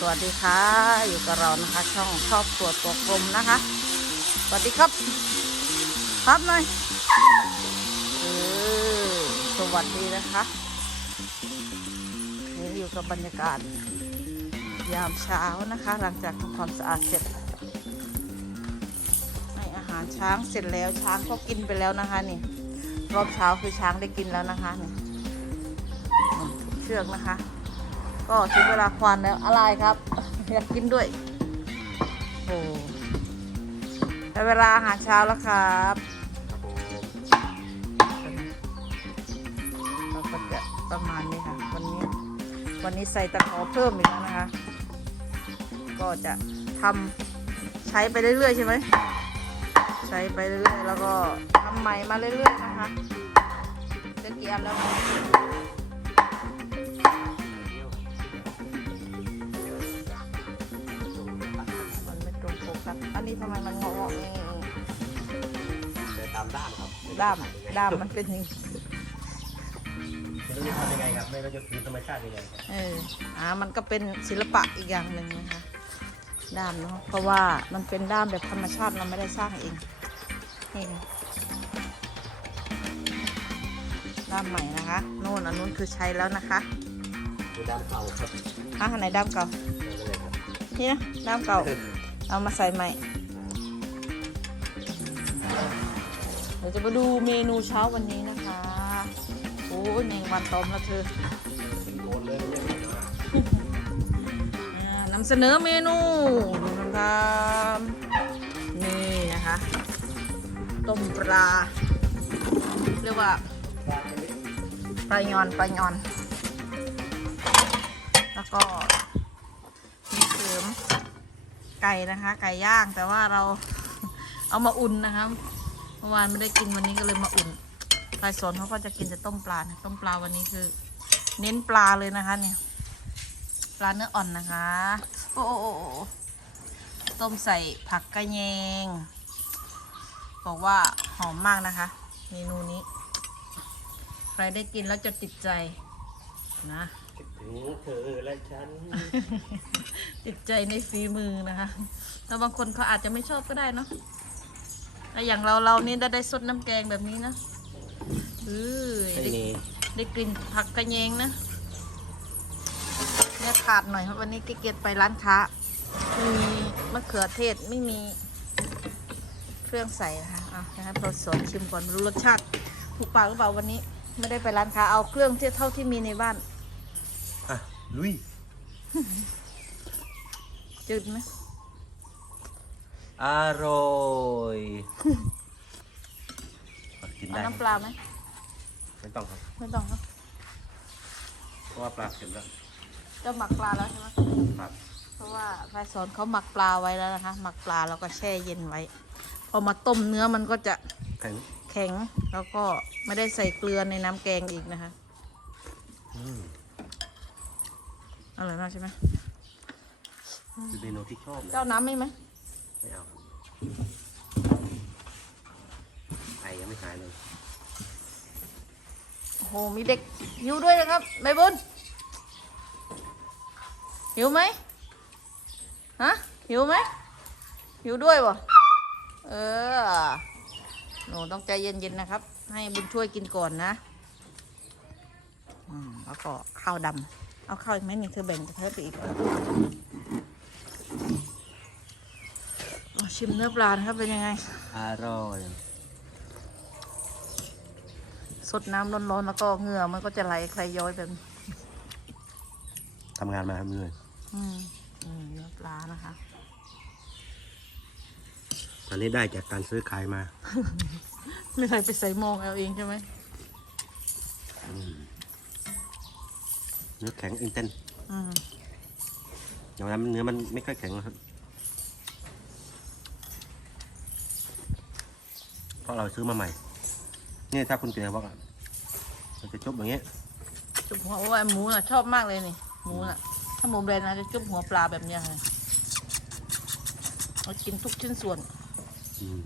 สวัสดีค่ะ อยู่กับเรานะคะ ช่องครอบครัวตัวกลมนะคะ สวัสดีครับ ครับหน่อยเออสวัสดีนะคะนี่อยู่กับบรรยากาศ ยามเช้านะคะ หลังจากทำความสะอาดเสร็จให้อาหารช้างเสร็จแล้วช้างก็กินไปแล้วนะคะนี่รอบเช้าคือช้างได้กินแล้วนะคะนี่เชือกนะคะ ก็ถึงเวลาควานแล้วอะไรครับ อยากกินด้วยโอ้ได้เวลาอาหารเช้าแล้วครับเราก็จะประมาณนี้ค่ะ วันนี้ วันนี้ใส่ตะขอเพิ่มอีกแล้วนะคะ ก็จะทำใช้ไปเรื่อยๆใช่ไหมใช้ไปเรื่อยๆแล้วก็ทำใหม่มาเรื่อยๆนะคะเดี๋ยวกี่อันแล้ว ไม่ตรงโฟกัสอันนี้ทำไมมันงอกๆนี่เดินตามด้ามครับด้ามด้ามมันเป็นอย่างนี้ไม่รู้จะทำยังไงครับไม่รู้จะคืนธรรมชาติยังไงครับเอออ่ามันก็เป็นศิลปะอีกอย่างหนึ่งนะคะด้ามเนาะเพราะว่ามันเป็นด้ามแบบธรรมชาติเราไม่ได้สร้างเองนี่ค่ะด้ามใหม่นะคะโน่นอันนู้นคือใช้แล้วนะคะคือด้ามเก่าครับอะอันไหนด้ามเก่านั่นเลยครับนี่นะด้ามเก่า เอามาใส่ใหม่เดี๋ยวจะมาดูเมนูเช้าวันนี้นะคะ โอ้ยแมงวันตอมแล้วเธอโดนเลยเนี่ยอ่านำเสนอเมนูดูนะครับนี่นะคะ ต้มปลา เรียกว่าปลายอนปลายอน แล้วก็มีเสริมไก่นะคะ ไก่ย่างแต่ว่าเราเอามาอุ่นนะคะเมื่อวานไม่ได้กินวันนี้ก็เลยมาอุ่นปลายสนเขาก็จะกินแต่ต้มปลานะต้มปลาวันนี้คือ เน้นปลาเลยนะคะ เนี่ย ปลาเนื้ออ่อนนะคะ โอ้โอต้มใส่ผักกระเยง บอกว่าหอมมากนะคะเมนูนี้ ใครได้กินแล้วจะติดใจนะ คิดถึงเธอและฉัน ติดใจในฝีมือนะคะแล้วบางคนเขาอาจจะไม่ชอบก็ได้เนาะแต่อย่างเราเรานี่ได้ได้สดน้ำแกงแบบนี้นะเออไอ้ได้นี่ได้กลิ่นผักกระเยงนะเนี่ยขาดหน่อยเพราะวันนี้ขี้เกียจไปร้านค้าไม่มีมะเขือเทศไม่มีเครื่องใส่นะคะอะนะครับเราสอนชิมก่อนไม่รู้รสชาติ ถูกปากหรือเปล่าวันนี้ ไม่ได้ไปร้านค้าเอาเครื่องที่เท่าที่มีในบ้านอะ ลุย จืดไหมอร่อยกินเอาได้น้ำปลาไหมไม่ต้องครับ ไม่ต้องเนอะเพราะว่าปลาเสร็จแล้วจะหมักปลาแล้วใช่ไหมครับเพราะว่าพายสอนเขาหมักปลาไว้แล้วนะคะ หมักปลาแล้วก็แช่เย็นไว้ พอมาต้มเนื้อมันก็จะแข็งแข็งแล้วก็ไม่ได้ใส่เกลือในน้ำแกงอีกนะคะ อืม อร่อยมากใช่ไหมคือเมนูที่ชอบนะเจ้าน้ำไหมไหมไม่เอาครับไอยังไม่หายเลยโอ้โหมีเด็กหิวด้วยนะครับใบบุญหิวไหมฮะหิวไหมหิวด้วยบ่เออหนูต้องใจเย็นๆนะครับ ให้บุญช่วยกินก่อนนะ อืมแล้วก็ข้าวดำ เอาข้าวอีกไหมนี่เธอแบ่งเธอไปอีกเอาชิมเนื้อปลานะครับเป็นยังไง อร่อย สดน้ำร้อนๆแล้วก็เหงื่อมันก็จะไหลใครย้อยแบบนี้ทำงานมาครับเมื่อยอืมอืมเนื้อปลานะคะตอนนี้ได้จากการซื้อขายมา ไม่เคยไปใส่หมองเอาเองใช่ไหม เนื้อแข็งอินเต้นอืมอย่างนั้นเนื้อมันไม่ค่อยแข็งนะครับเพราะเราซื้อมาใหม่ นี่ถ้าคุณเกียบอกอะเราจะจุบอย่างเงี้ยจุบหัวโอ้ยหมูน่ะชอบมากเลยนี่หมูน่ะ ถ้าหมูแบรนด์นะจะจุบหัวปลาแบบเนี้ยเลยเรากินทุกชิ้นส่วนอืม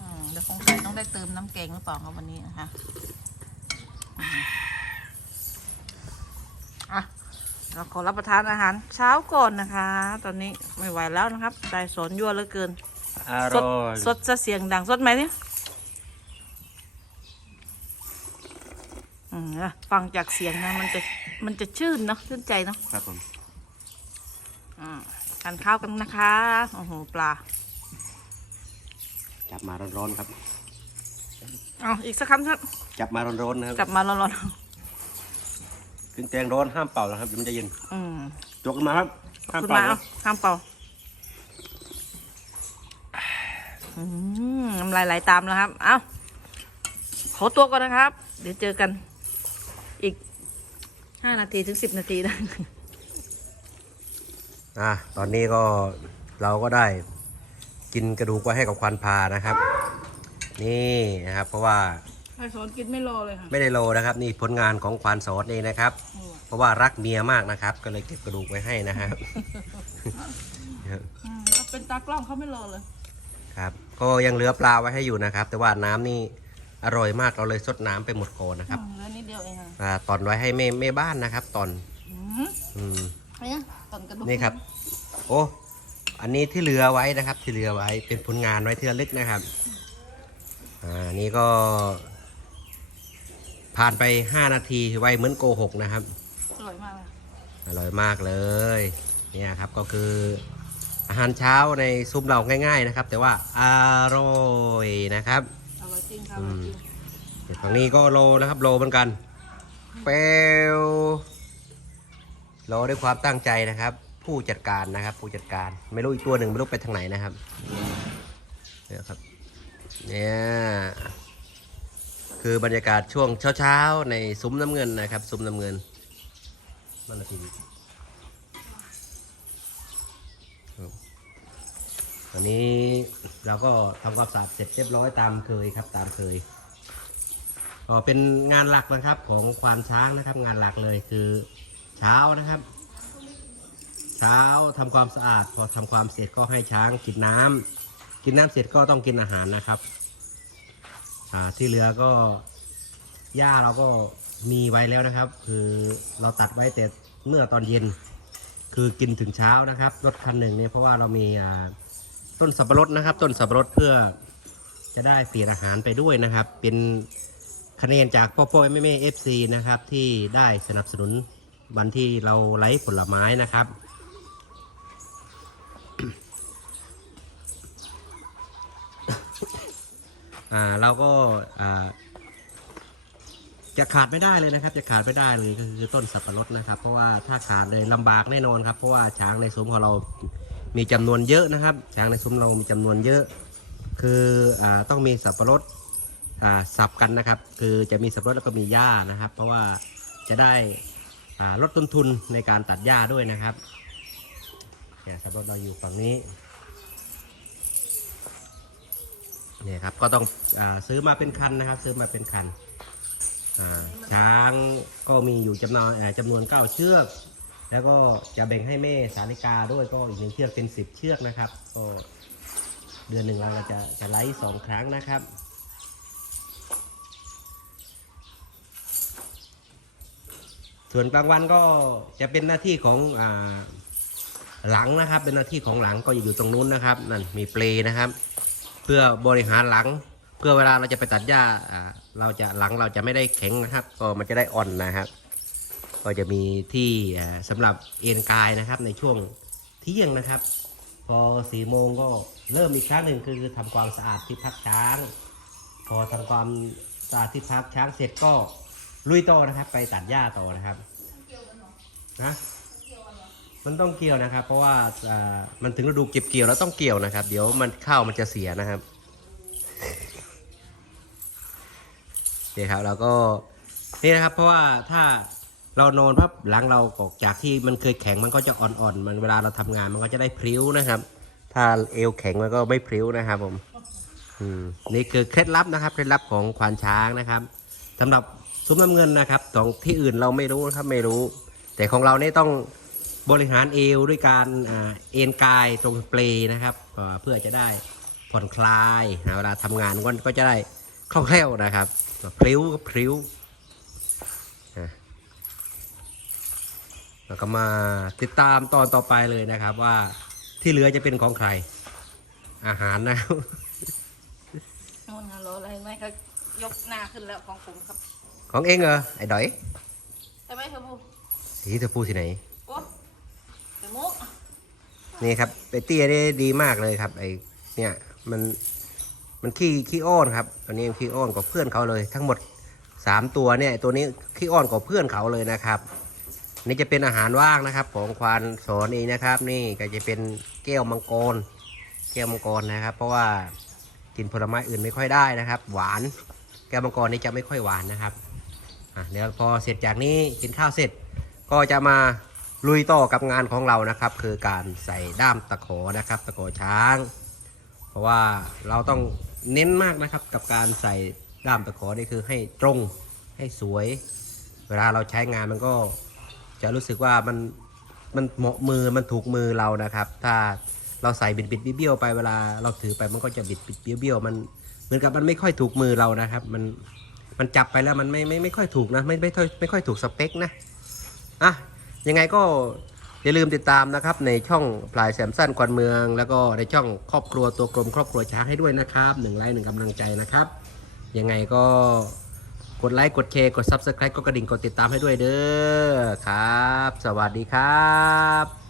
อืมเดี๋ยวคงใส่ต้องได้เติมน้ำแกงหรือเปล่าครับวันนี้นะคะอืมอะ เราขอรับประทานอาหารเช้าก่อนนะคะ ตอนนี้ไม่ไหวแล้วนะครับใจสอนยั่วเหลือเกินอสดร่อยสดจะเสียงดังสดไหมเนี่ยอืมนะฟังจากเสียงนะมันจะมันจะชื่นเนาะชื่นใจเนาะครับผมอืมทานข้าวกันนะคะโอ้โหปลาจับมาร้อนๆครับเอาอีกสักคำครับจับมาร้อนๆนะครับกลับมาร้อน เครื่องแกงร้อนห้ามเป่านะครับเดี๋ยวมันจะเย็นๆอืมจกกันมาครับห้ามคุณเป่ามาเอานะห้ามเป่าอืมน้ำลายไหลตามแล้วครับ เอาขอตัวก่อนนะครับ เดี๋ยวเจอกัน อีกห้านาทีถึงสิบนาทีนะอะตอนนี้ก็เราก็ได้กินกระดูกไว้ให้กับควันพานะครับ นี่นะครับ เพราะว่า ใครสอนกินไม่รอเลยค่ะ ไม่ได้โลนะครับ นี่ผลงานของควานสอนเองนะครับ เพราะว่ารักเมียมากนะครับ ก็เลยเก็บกระดูกไว้ให้นะครับแล้วเป็นตากล้องเขาไม่รอเลย ครับ ก็ยังเหลือปลาไว้ให้อยู่นะครับ แต่ว่าน้ำนี่อร่อยมากเราเลยซดน้ำไปหมดโกอนนะครับอืมแล้วนิดเดียวเองค่ะอ่าตอนไว้ให้แม่แม่บ้านนะครับ ตอนอืมอืม เนี่ยตอนกระดูกนี่ครับ โอ้ อันนี้ที่เหลือไว้นะครับ ที่เหลือไว้เป็นผลงานไว้ที่ระลึกนะครับ อ่า นี่ก็ ผ่านไป 5 นาทีไวเหมือนโกหกนะครับสวยมากเลยอร่อยมากเลย เนี่ยครับก็คืออาหารเช้าในซุ้มเราง่าย ๆนะครับ แต่ว่าอร่อยนะครับอร่อยจริงค่ะอร่อยจริงเดี๋ยวฝั่งนี้ก็โลนะครับ โลเหมือนกันเปลวโลด้วยความตั้งใจนะครับ ผู้จัดการนะครับ ผู้จัดการไม่รู้อีกตัวหนึ่งไม่รู้ไปทางไหนนะครับเนี่ยครับเนี่ย คือบรรยากาศช่วงเช้าๆ ในซุ้มน้ำเงินนะครับ ซุ้มน้ำเงินมันละทีครับวันนี้เราก็ทำความสะอาดเสร็จเรียบร้อยตามเคยครับ ตามเคยก็เป็นงานหลักนะครับของควานช้างนะครับ งานหลักเลยคือเช้านะครับ เช้าทำความสะอาด พอทำความเสร็จก็ให้ช้างกินน้ำกินน้ำเสร็จก็ต้องกินอาหารนะครับ อ่าที่เหลือก็หญ้าเราก็มีไว้แล้วนะครับ คือเราตัดไว้แต่เมื่อตอนเย็น คือกินถึงเช้านะครับรถคันหนึ่งเนี่ยเพราะว่าเรามีอ่าต้นสับปะรดนะครับ ต้นสับปะรดเพื่อจะได้เปลี่ยนอาหารไปด้วยนะครับ เป็นคะแนนจากพ่อพ่อแม่แม่เอฟซีนะครับที่ได้สนับสนุนวันที่เราไลฟ์ผลไม้นะครับ อ่าเราก็อ่าจะขาดไม่ได้เลยนะครับ จะขาดไม่ได้เลยก็คือต้นสับปะรดนะครับ เพราะว่าถ้าขาดเลยลำบากแน่นอนครับ เพราะว่าช้างในซุ้มของเรามีจำนวนเยอะนะครับ ช้างในซุ้มเรามีจำนวนเยอะ คืออ่าต้องมีสับปะรดอ่าสับกันนะครับ คือจะมีสับปะรดแล้วก็มีหญ้านะครับ เพราะว่าจะได้อ่าลดต้นทุนในการตัดหญ้าด้วยนะครับเนี่ยสับปะรดเราอยู่ฝั่งนี้ เนี่ยครับก็ต้องอซื้อมาเป็นคันนะครับ ซื้อมาเป็นคันช้างก็มีอยู่จำนวนจำนวนเก้าเชือก แล้วก็จะแบ่งให้แม่สาลิกาด้วยก็อีกหนึ่งเชือกเป็นสิบเชือกนะครับ ก็เดือนหนึ่งเราจะจะไลฟ์สองครั้งนะครับส่วนกลางวันก็จะเป็นหน้าที่ของอหลังนะครับ เป็นหน้าที่ของหลังก็อยู่ตรงนู้นนะครับนั่นมีเปลนะครับ เพื่อบริหารหลัง เพื่อเวลาเราจะไปตัดหญ้าเราจะหลังเราจะไม่ได้แข็งนะครับ ก็มันจะได้อ่อนนะครับ ก็จะมีที่อ่าสำหรับเอ็นกายนะครับในช่วงเที่ยงนะครับ พอสี่โมงก็เริ่มอีกครั้งหนึ่งคือทำความสะอาดที่พักช้าง พอทำความสะอาดที่พักช้างเสร็จก็ลุยต่อนะครับ ไปตัดหญ้าต่อนะครับนะ มันต้องเกี่ยวนะครับ เพราะว่าอ่ามันถึงฤดูเก็บเกี่ยวแล้วต้องเกี่ยวนะครับ เดี๋ยวมันข้าวมันจะเสียนะครับโอเคครับเราก็นี่นะครับ เพราะว่าถ้าเรานอนพับหลังเราออกจากที่มันเคยแข็งมันก็จะอ่อนๆมันเวลาเราทำงานมันก็จะได้พริ้วนะครับ ถ้าเอวแข็งมันก็ไม่พริ้วนะครับผมอืมนี่คือเคล็ดลับนะครับเคล็ดลับของควานช้างนะครับสำหรับซุ้มน้ำเงินนะครับของที่อื่นเราไม่รู้นะครับไม่รู้ แต่ของเรานี่ต้อง บริหารเอวด้วยการอ่าเอนกายตรงเปลนะครับอ่าเพื่อจะได้ผ่อนคลายนะเวลาทำงานก็ก็จะได้คล่องแคล่วนะครับพริ้วก็พริ้วนะแล้วก็มาติดตามตอนต่อไปเลยนะครับว่าที่เหลือจะเป็นของใคร อาหารนะครับนู่นฮัลโหลอะไรไหมก็ยกหน้าขึ้นแล้วของผมครับ ของเองเหรอไอ้ดอยใช่ไหมเธอบูสีเธอพูดที่ไหนโอ้เดี๋ยวมุก นี่ครับไปเตี้ยได้ดีมากเลยครับไอ้เนี่ยมันมันขี้ขี้อ้อนครับตัวนี้ขี้อ้อนกว่าเพื่อนเขาเลย ทั้งหมดสามตัวเนี่ยตัวนี้ขี้อ้อนกว่าเพื่อนเขาเลยนะครับ นี่จะเป็นอาหารว่างนะครับ ของควานสอนเองนะครับ นี่ก็จะเป็นแก้วมังกรแก้วมังกรนะครับ เพราะว่ากินผลไม้อื่นไม่ค่อยได้นะครับ หวาน แก้วมังกรนี่จะไม่ค่อยหวานนะครับเดี๋ยวพอเสร็จจากนี้กินข้าวเสร็จก็จะมา ลุยต่อกับงานของเรานะครับ คือการใส่ด้ามตะขอนะครับ ตะขอช้าง เพราะว่าเราต้องเน้นมากนะครับกับการใส่ด้ามตะขอนี่คือให้ตรงให้สวย เวลาเราใช้งานมันก็จะรู้สึกว่ามันมันเหมาะมือมันถูกมือเรานะครับ ถ้าเราใส่บิดบิดเบี้ยวไปเวลาเราถือไปมันก็จะบิดบิดเบี้ยวมันเหมือนกับมันไม่ค่อยถูกมือเรานะครับ มันมันจับไปแล้วมันไม่ไม่ไม่ค่อยถูกนะไม่ไม่ค่อยไม่ค่อยถูกสเปคนะอะ ยังไงก็อย่าลืมติดตามนะครับในช่องพลายแซมสั้นกวนเมือง แล้วก็ในช่องครอบครัวตัวกลมครอบครัวช้างให้ด้วยนะครับหนึ่งไลค์หนึ่งกำลังใจนะครับ ยังไงก็กดไลค์กดแชร์กด Subscribe กดกระดิ่งกดติดตามให้ด้วยเด้อครับ สวัสดีครับ